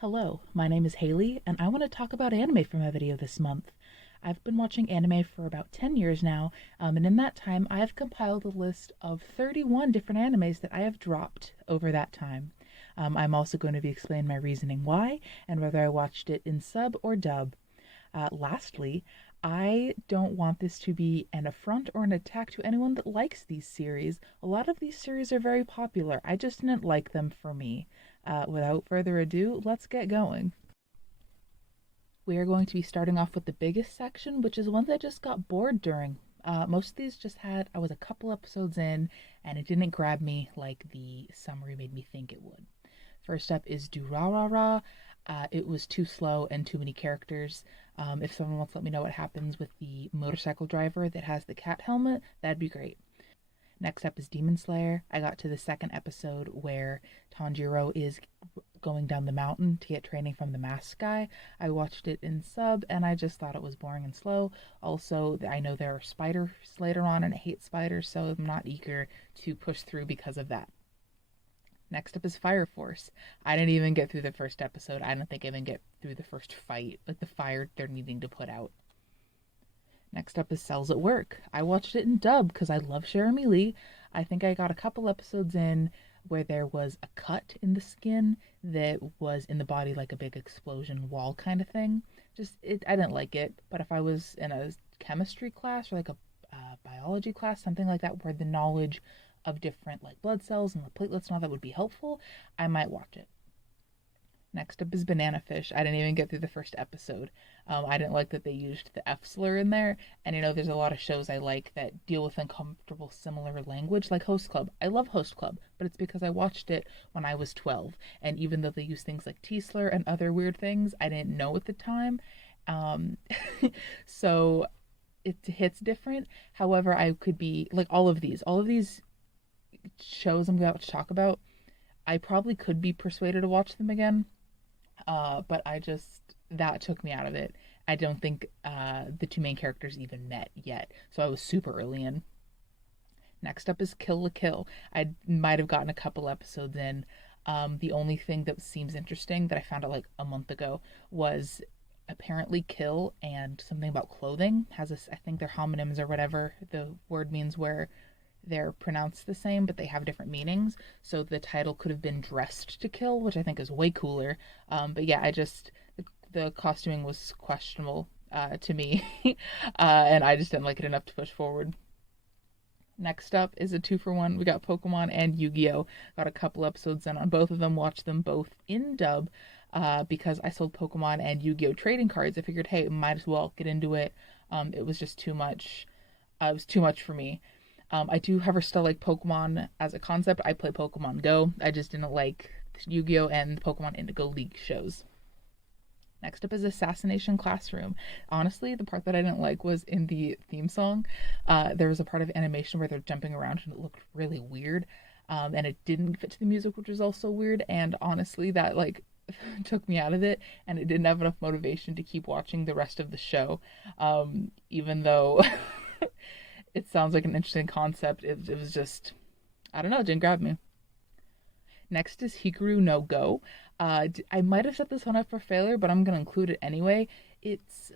Hello, my name is Haley, and I want to talk about anime for my video this month. I've been watching anime for about 10 years now, and in that time, I have compiled a list of 31 different animes that I have dropped over that time. I'm also going to be explaining my reasoning why, and whether I watched it in sub or dub. Lastly, I don't want this to be an affront or an attack to anyone that likes these series. A lot of these series are very popular. I just didn't like them for me. Without further ado, let's get going. We are going to be starting off with the biggest section, which is one that I just got bored during. Most of these I was a couple episodes in, and it didn't grab me like the summary made me think it would. First up is Durarara. It was too slow and too many characters. If someone wants to let me know what happens with the motorcycle driver that has the cat helmet, that'd be great. Next up is Demon Slayer. I got to the second episode where Tanjiro is going down the mountain to get training from the masked guy. I watched it in sub and I just thought it was boring and slow. Also, I know there are spiders later on and I hate spiders, so I'm not eager to push through because of that. Next up is Fire Force. I didn't even get through the first episode. I don't think I even get through the first fight, like the fire they're needing to put out. Next up is Cells at Work. I watched it in dub because I love Jeremy Lee. I think I got a couple episodes in where there was a cut in the skin that was in the body like a big explosion wall kind of thing. I didn't like it, but if I was in a chemistry class or like a biology class, something like that, where the knowledge of different like blood cells and the platelets and all that would be helpful, I might watch it. Next up is Banana Fish. I didn't even get through the first episode. I didn't like that they used the F slur in there. And there's a lot of shows I like that deal with uncomfortable similar language, like Host Club. I love Host Club, but it's because I watched it when I was 12. And even though they use things like T slur and other weird things, I didn't know at the time. So it hits different. However, I could be like all of these shows I'm about to talk about, I probably could be persuaded to watch them again. But that took me out of it. I don't think the two main characters even met yet, so I was super early in. Next up is Kill la Kill. I might have gotten a couple episodes in. The only thing that seems interesting that I found out like a month ago was apparently kill and something about clothing has I think they're homonyms or whatever the word means, where they're pronounced the same, but they have different meanings. So the title could have been Dressed to Kill, which I think is way cooler. But yeah, the costuming was questionable to me, and I just didn't like it enough to push forward. Next up is a 2-for-1. We got Pokemon and Yu-Gi-Oh! Got a couple episodes in on both of them. Watched them both in dub because I sold Pokemon and Yu-Gi-Oh! Trading cards. I figured, hey, might as well get into it. It was just too much. It was too much for me. I do, however, still like Pokemon as a concept. I play Pokemon Go. I just didn't like Yu-Gi-Oh! And the Pokemon Indigo League shows. Next up is Assassination Classroom. Honestly, the part that I didn't like was in the theme song. There was a part of animation where they're jumping around and it looked really weird. And it didn't fit to the music, which was also weird. And honestly, that like took me out of it, and it didn't have enough motivation to keep watching the rest of the show. Even though it sounds like an interesting concept, it was just, I don't know, it didn't grab me. Next is Heguru no Go. I might have set this one up for failure, but I'm going to include it anyway. It's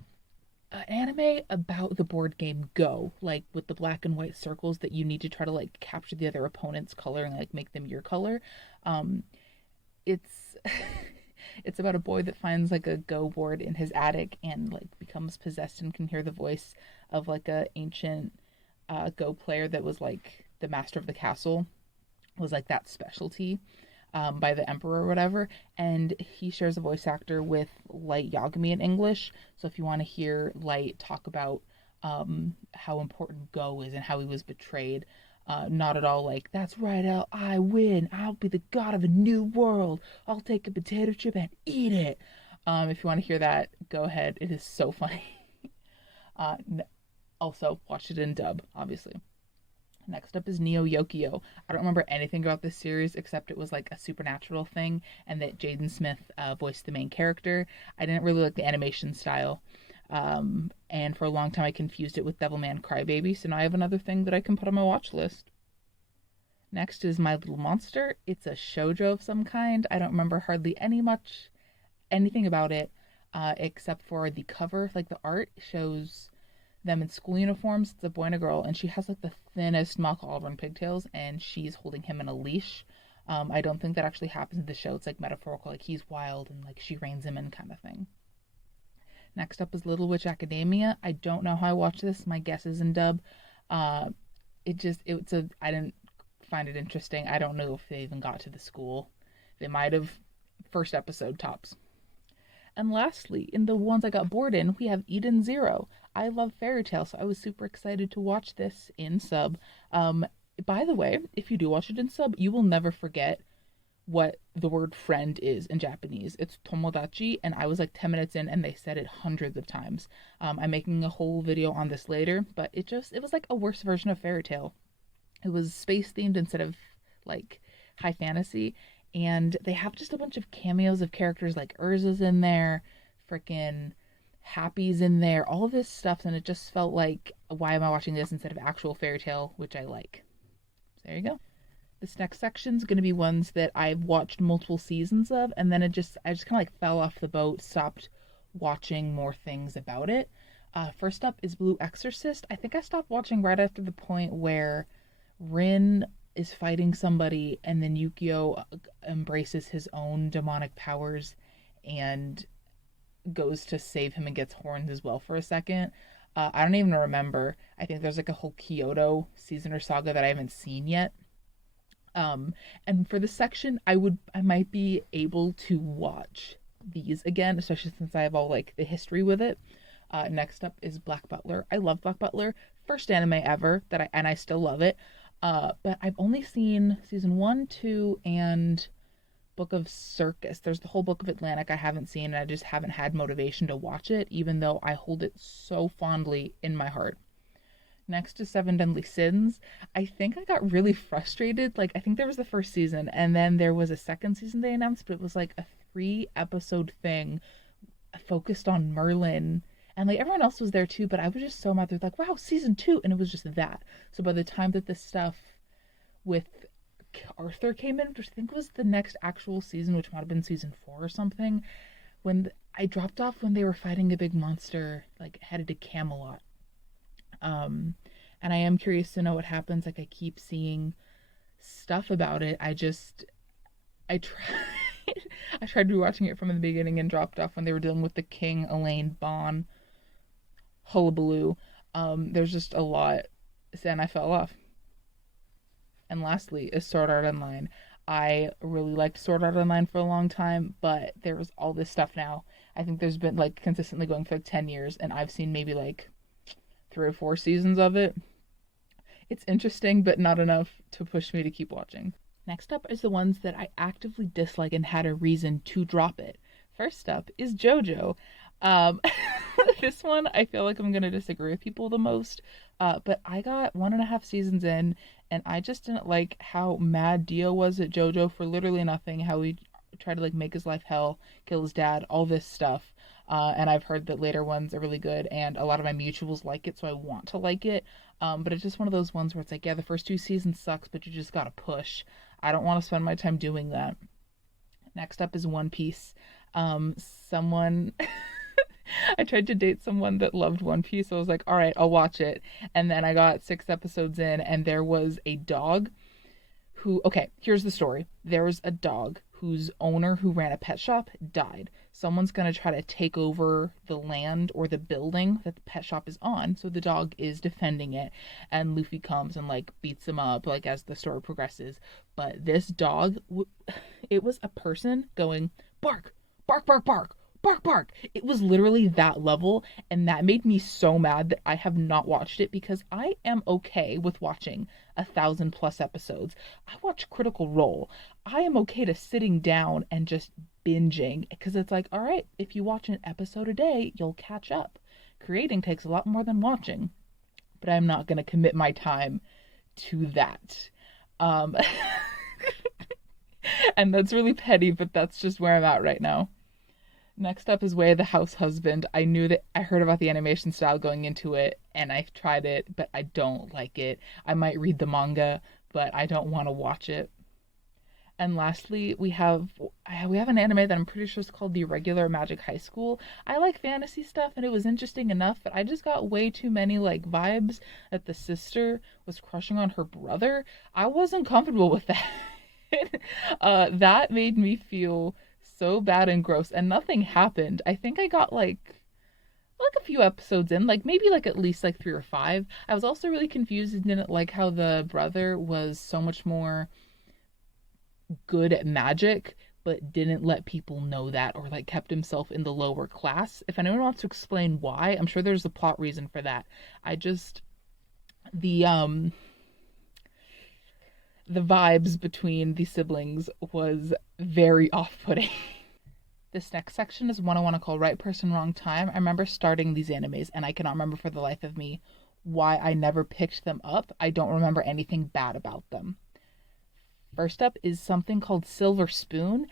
an anime about the board game Go, like with the black and white circles that you need to try to like capture the other opponent's color and like make them your color. It's it's about a boy that finds like a Go board in his attic and like becomes possessed and can hear the voice of like a ancient Go player that was like the master of the castle, was like that specialty by the emperor or whatever. And he shares a voice actor with Light Yagami in English. So if you want to hear Light talk about how important Go is and how he was betrayed, not at all like, that's right, I win, I'll be the god of a new world, I'll take a potato chip and eat it. If you want to hear that, go ahead. It is so funny. Also, watch it in dub, obviously. Next up is Neo Yokio. I don't remember anything about this series except it was like a supernatural thing and that Jaden Smith voiced the main character. I didn't really like the animation style. And for a long time I confused it with Devilman Crybaby, so now I have another thing that I can put on my watch list. Next is My Little Monster. It's a shoujo of some kind. I don't remember hardly any much anything about it, except for the cover. Like, the art shows them in school uniforms. It's a boy and a girl, and she has like the thinnest mock auburn pigtails, and she's holding him in a leash. I don't think that actually happens in the show. It's like metaphorical, like he's wild and like she reins him in kind of thing. Next up is Little Witch Academia. I don't know how I watched this. My guess is in dub. I didn't find it interesting. I don't know if they even got to the school. They might have. First episode tops. And lastly, in the ones I got bored in, we have Eden Zero. I love fairy tale, so I was super excited to watch this in sub. By the way, if you do watch it in sub, you will never forget what the word friend is in Japanese. It's tomodachi, and I was like 10 minutes in and they said it hundreds of times. I'm making a whole video on this later, but it was like a worse version of fairy tale. It was space themed instead of like high fantasy, and they have just a bunch of cameos of characters, like Urza's in there, freaking Happy's in there, all of this stuff, and it just felt like, why am I watching this instead of actual fairy tale, which I like. So there you go. This next section is going to be ones that I've watched multiple seasons of, and then I just kind of like fell off the boat, stopped watching more things about it. First up is Blue Exorcist. I think I stopped watching right after the point where Rin is fighting somebody, and then Yokio embraces his own demonic powers and goes to save him and gets horns as well for a second. I don't even remember. I think there's like a whole Kyoto season or saga that I haven't seen yet. And for this section, I might be able to watch these again, especially since I have all like the history with it. Next up is Black Butler. I love Black Butler. First anime ever and I still love it. But I've only seen season 1, 2, and Book of Circus. There's the whole Book of Atlantic I haven't seen, and I just haven't had motivation to watch it, even though I hold it so fondly in my heart. Next is Seven Deadly Sins. I think I got really frustrated. Like, I think there was the first season, and then there was a second season they announced, but it was like a 3-episode thing focused on Merlin. And like everyone else was there too, but I was just so mad. They're like, wow, season 2, and it was just that. So by the time that this stuff with Arthur came in, which I think was the next actual season, which might have been season 4 or something, when I dropped off when they were fighting a big monster, like headed to Camelot. And I am curious to know what happens. Like, I keep seeing stuff about it. I tried rewatching it from the beginning and dropped off when they were dealing with the King, Elaine, Bon, hullabaloo. There's just a lot, and I fell off. And lastly is Sword Art Online. I really liked Sword Art Online for a long time, but there's all this stuff now. I think there's been like consistently going for like 10 years, and I've seen maybe like 3 or 4 seasons of it. It's interesting, but not enough to push me to keep watching. Next up is the ones that I actively dislike and had a reason to drop it. First up is Jojo. This one, I feel like I'm going to disagree with people the most, but I got 1.5 seasons in, and I just didn't like how mad Dio was at Jojo for literally nothing, how he tried to like make his life hell, kill his dad, all this stuff. And I've heard that later ones are really good, and a lot of my mutuals like it, so I want to like it. But it's just one of those ones where it's like, yeah, the first 2 seasons sucks, but you just gotta push. I don't want to spend my time doing that. Next up is One Piece. I tried to date someone that loved One Piece, so I was like, all right, I'll watch it. And then I got 6 episodes in, and there was a dog who, okay, here's the story. There was a dog whose owner, who ran a pet shop, died. Someone's going to try to take over the land or the building that the pet shop is on, so the dog is defending it, and Luffy comes and like beats him up like as the story progresses. But this dog, it was a person going bark, bark, bark, bark, bark, bark. It was literally that level, and that made me so mad that I have not watched it, because I am okay with watching 1,000+ episodes. I watch Critical Role. I am okay to sitting down and just binging, because it's like, all right, if you watch an episode a day, you'll catch up. Creating takes a lot more than watching, but I'm not going to commit my time to that. And that's really petty, but that's just where I'm at right now. Next up is Way of the House Husband. I heard about the animation style going into it, and I've tried it, but I don't like it. I might read the manga, but I don't want to watch it. And lastly, we have an anime that I'm pretty sure is called The Regular Magic High School. I like fantasy stuff and it was interesting enough, but I just got way too many like vibes that the sister was crushing on her brother. I wasn't comfortable with that. That made me feel so bad and gross, and nothing happened. I think I got like a few episodes in, like maybe like at least like 3 or 5. I was also really confused and didn't like how the brother was so much more good at magic but didn't let people know that, or like kept himself in the lower class. If anyone wants to explain why, I'm sure there's a plot reason for that. I just the vibes between the siblings was very off-putting. This next section is one I want to call Right Person, Wrong Time. I remember starting these animes and I cannot remember for the life of me why I never picked them up. I don't remember anything bad about them. First up is something called Silver Spoon.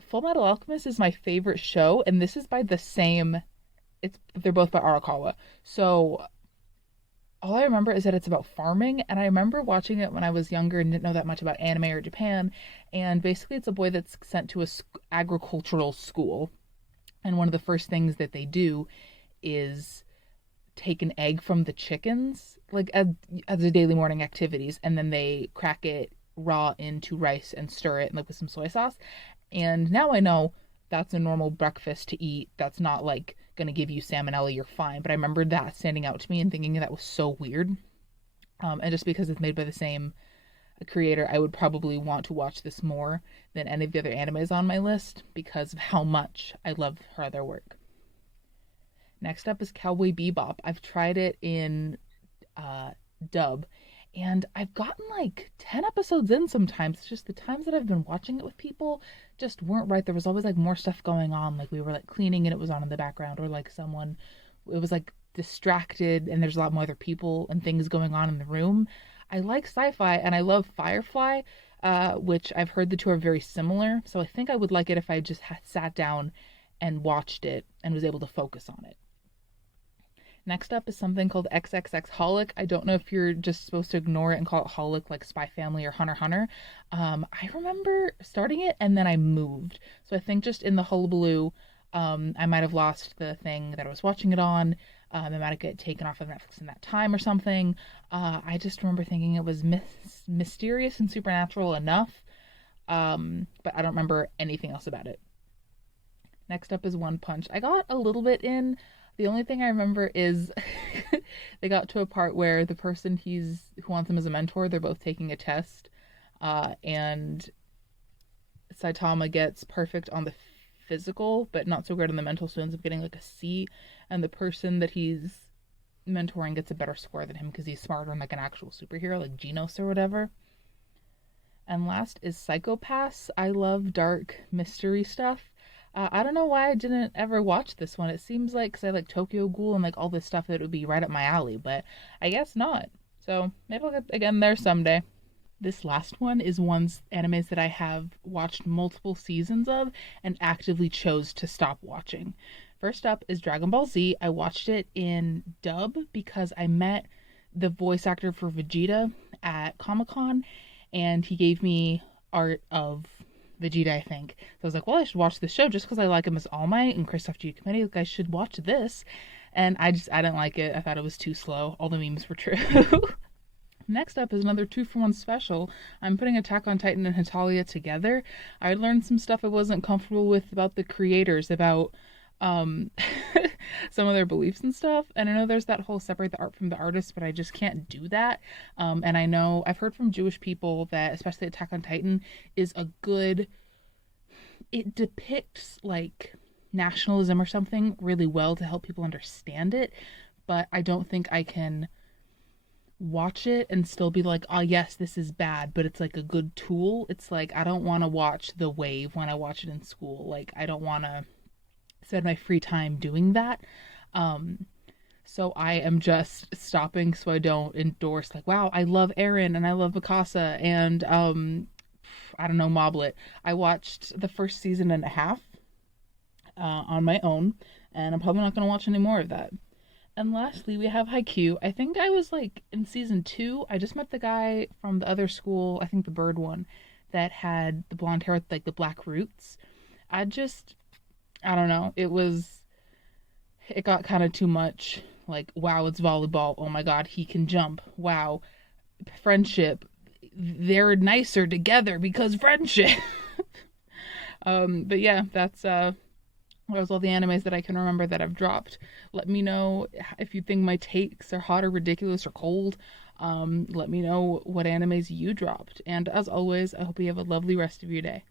Full Metal Alchemist is my favorite show, and this is by the same... They're both by Arakawa. So all I remember is that it's about farming, and I remember watching it when I was younger and didn't know that much about anime or Japan, and basically it's a boy that's sent to a agricultural school, and one of the first things that they do is take an egg from the chickens, like as a daily morning activities, and then they crack it raw into rice and stir it like with some soy sauce. And now I know that's a normal breakfast to eat. That's not like gonna give you salmonella, you're fine. But I remember that standing out to me and thinking that was so weird. And just because it's made by the same creator, I would probably want to watch this more than any of the other animes on my list because of how much I love her other work. Next up is Cowboy Bebop. I've tried it in dub, and I've gotten like 10 episodes in sometimes. It's just the times that I've been watching it with people just weren't right. There was always like more stuff going on. Like we were like cleaning and it was on in the background, or like it was like distracted and there's a lot more other people and things going on in the room. I like sci-fi and I love Firefly, which I've heard the two are very similar. So I think I would like it if I just sat down and watched it and was able to focus on it. Next up is something called xxxholic. I don't know if you're just supposed to ignore it and call it holic like Spy Family or Hunter x Hunter. I remember starting it and then I moved. So I think just in the hullabaloo, I might have lost the thing that I was watching it on. It might have get taken off of Netflix in that time or something. I just remember thinking it was mysterious and supernatural enough, but I don't remember anything else about it. Next up is One Punch. I got a little bit in. The only thing I remember is they got to a part where the person who wants him as a mentor, they're both taking a test, and Saitama gets perfect on the physical, but not so great on the mental, so ends up getting like a C, and the person that he's mentoring gets a better score than him because he's smarter and like an actual superhero, like Genos or whatever. And last is Psychopaths. I love dark mystery stuff. I don't know why I didn't ever watch this one. It seems like, because I like Tokyo Ghoul and like all this stuff, that it would be right up my alley, but I guess not. So maybe I'll get again there someday. This last one is animes that I have watched multiple seasons of and actively chose to stop watching. First up is Dragon Ball Z. I watched it in dub because I met the voice actor for Vegeta at Comic-Con, and he gave me art of Vegeta, I think. So I was like, well, I should watch this show just because I like him as All Might and Christoph Giacometti. Like, I should watch this. And I didn't like it. I thought it was too slow. All the memes were true. Next up is another 2-for-1 special. I'm putting Attack on Titan and Hetalia together. I learned some stuff I wasn't comfortable with about the creators, about some of their beliefs and stuff. And I know there's that whole separate the art from the artist, but I just can't do that. And I know I've heard from Jewish people that especially Attack on Titan is it depicts like nationalism or something really well to help people understand it, but I don't think I can watch it and still be like, oh yes, this is bad, but it's like a good tool. It's like, I don't want to watch The Wave when I watch it in school. Like, I don't want to spend my free time doing that. So I am just stopping so I don't endorse like, wow, I love Eren and I love Mikasa and I don't know, Moblet. I watched the first season and a half on my own, and I'm probably not going to watch any more of that. And lastly, we have Haikyuu. I think I was like in season 2. I just met the guy from the other school, I think the bird one, that had the blonde hair with like the black roots. I don't know. It got kind of too much. Like, wow, it's volleyball. Oh my God, he can jump. Wow, friendship. They're nicer together because friendship. But yeah, that was all the animes that I can remember that I've dropped. Let me know if you think my takes are hot or ridiculous or cold. Let me know what animes you dropped. And as always, I hope you have a lovely rest of your day.